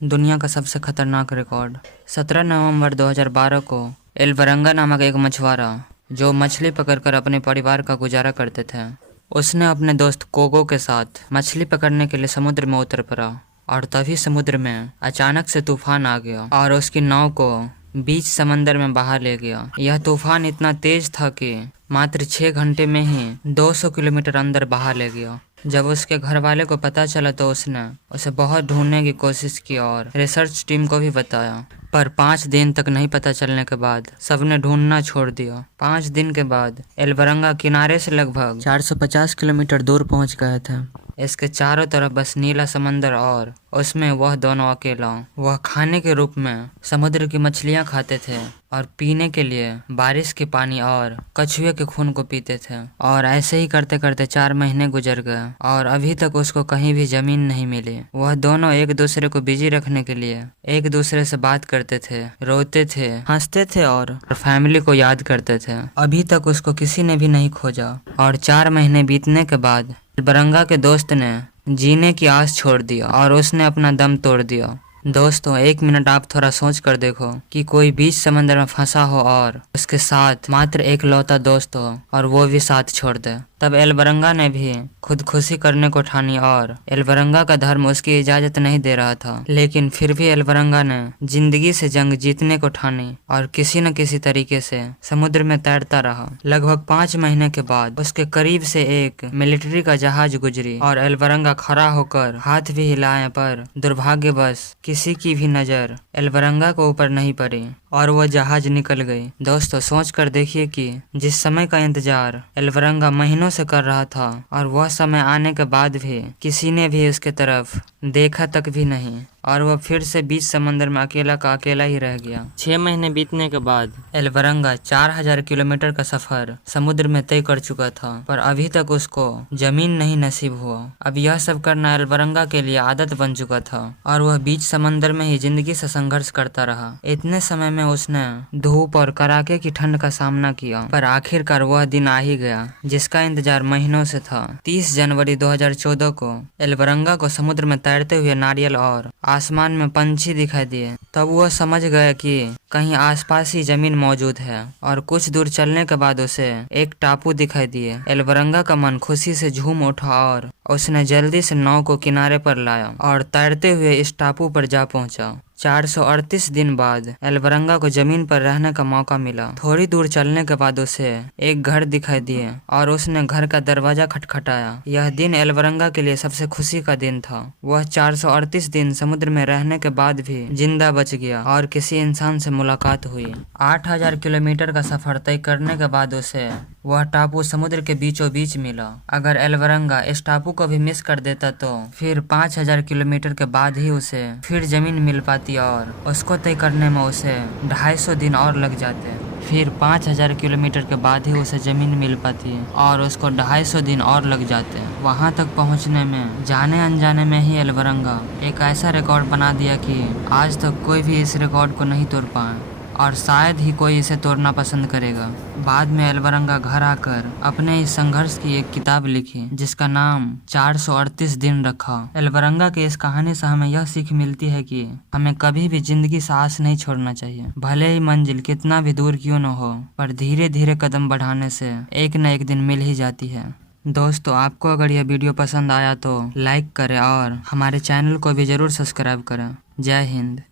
दुनिया का सबसे खतरनाक रिकॉर्ड। 17 नवंबर 2012 को एल्वरंगा नामक एक मछुआरा जो मछली पकड़कर अपने परिवार का गुजारा करते थे, उसने अपने दोस्त कोको के साथ मछली पकड़ने के लिए समुद्र में उतर पड़ा। और तभी समुद्र में अचानक से तूफान आ गया और उसकी नाव को बीच समंदर में बहा ले गया। यह तूफान इतना तेज था कि मात्र 6 घंटे में ही 200 किलोमीटर अंदर बहा ले गया। जब उसके घर वाले को पता चला तो उसने उसे बहुत ढूंढने की कोशिश की और रिसर्च टीम को भी बताया, पर 5 दिन तक नहीं पता चलने के बाद सबने ढूंढना छोड़ दिया। 5 दिन के बाद एल्वरंगा किनारे से लगभग 450 किलोमीटर दूर पहुंच गए थे। इसके चारों तरफ बस नीला समंदर और उसमें वह दोनों अकेला। वह खाने के रूप में समुद्र की मछलियां खाते थे और पीने के लिए बारिश के पानी और कछुए के खून को पीते थे। और ऐसे ही करते करते 4 महीने गुजर गए और अभी तक उसको कहीं भी जमीन नहीं मिली। वह दोनों एक दूसरे को बिजी रखने के लिए एक दूसरे से बात करते थे, रोते थे, हंसते थे और फैमिली को याद करते थे। अभी तक उसको किसी ने भी नहीं खोजा और 4 महीने बीतने के बाद एल्वरंगा के दोस्त ने जीने की आस छोड़ दिया और उसने अपना दम तोड़ दिया। दोस्तों, 1 मिनट आप थोड़ा सोच कर देखो कि कोई बीच समंदर में फंसा हो और उसके साथ मात्र एक लौता दोस्त हो और वो भी साथ छोड़ दे। तब एल्वरंगा ने भी खुदकुशी करने को ठानी और एल्वरंगा का धर्म उसकी इजाजत नहीं दे रहा था, लेकिन फिर भी एल्वरंगा ने जिंदगी से जंग जीतने को ठानी और किसी न किसी तरीके से समुद्र में तैरता रहा। लगभग 5 महीने के बाद उसके करीब से एक मिलिट्री का जहाज गुजरी और एल्वरंगा खड़ा होकर हाथ भी हिलाए, पर दुर्भाग्यवश किसी की भी नजर एल्वरंगा को ऊपर नहीं पड़ी और वह जहाज निकल गई। दोस्तों, सोच कर देखिए कि जिस समय का इंतजार एल्वरंगा महीनों से कर रहा था और वह समय आने के बाद भी किसी ने भी उसके तरफ देखा तक भी नहीं और वह फिर से बीच समंदर में अकेला का अकेला ही रह गया। 6 महीने बीतने के बाद एल्वरंगा 4000 किलोमीटर का सफर समुद्र में तय कर चुका था, पर अभी तक उसको जमीन नहीं नसीब हुआ। अब यह सब करना एल्वरंगा के लिए आदत बन चुका था और वह बीच समंदर में ही जिंदगी से संघर्ष करता रहा। इतने समय में उसने धूप और कड़ाके की ठंड का सामना किया, पर आखिरकार वह दिन आ ही गया जिसका इंतजार महीनों से था। 30 जनवरी 2014 को एल्वरंगा को समुद्र में तैरते हुए नारियल और आसमान में पंछी दिखाई दिए। तब वह समझ गया कि कहीं आसपास ही जमीन मौजूद है और कुछ दूर चलने के बाद उसे एक टापू दिखाई दिए। एल्वरंगा का मन खुशी से झूम उठा और उसने जल्दी से नाव को किनारे पर लाया और तैरते हुए इस टापू पर जा पहुंचा। 438 दिन बाद एल्वरंगा को जमीन पर रहने का मौका मिला। थोड़ी दूर चलने के बाद उसे एक घर दिखाई दिए और उसने घर का दरवाजा खटखटाया। यह दिन एल्वरंगा के लिए सबसे खुशी का दिन था। वह 438 दिन समुद्र में रहने के बाद भी जिंदा बच गया और किसी इंसान से मुलाकात हुई। 8000 किलोमीटर का सफर तय करने के बाद उसे वह टापू समुद्र के बीचों बीच मिला। अगर एल्वरंगा इस टापू को भी मिस कर देता तो फिर 5000 किलोमीटर के बाद ही उसे फिर जमीन मिल पाती और उसको तय करने में उसे 250 दिन और लग जाते। फिर 5000 किलोमीटर के बाद ही उसे जमीन मिल पाती और उसको 250 दिन और लग जाते। वहां तक पहुंचने में जाने अनजाने में ही एल्वरंगा एक ऐसा रिकॉर्ड बना दिया कि आज तक कोई भी इस रिकॉर्ड को नहीं तोड़ पाए और शायद ही कोई इसे तोड़ना पसंद करेगा। बाद में एल्वरंगा घर आकर अपने इस संघर्ष की एक किताब लिखी जिसका नाम 438 दिन रखा। एल्वरंगा की इस कहानी से हमें यह सीख मिलती है कि हमें कभी भी जिंदगी से आस नहीं छोड़ना चाहिए। भले ही मंजिल कितना भी दूर क्यों न हो, पर धीरे धीरे कदम बढ़ाने से एक न एक दिन मिल ही जाती है। दोस्तों, आपको अगर यह वीडियो पसंद आया तो लाइक करें और हमारे चैनल को भी जरूर सब्सक्राइब करें। जय हिंद।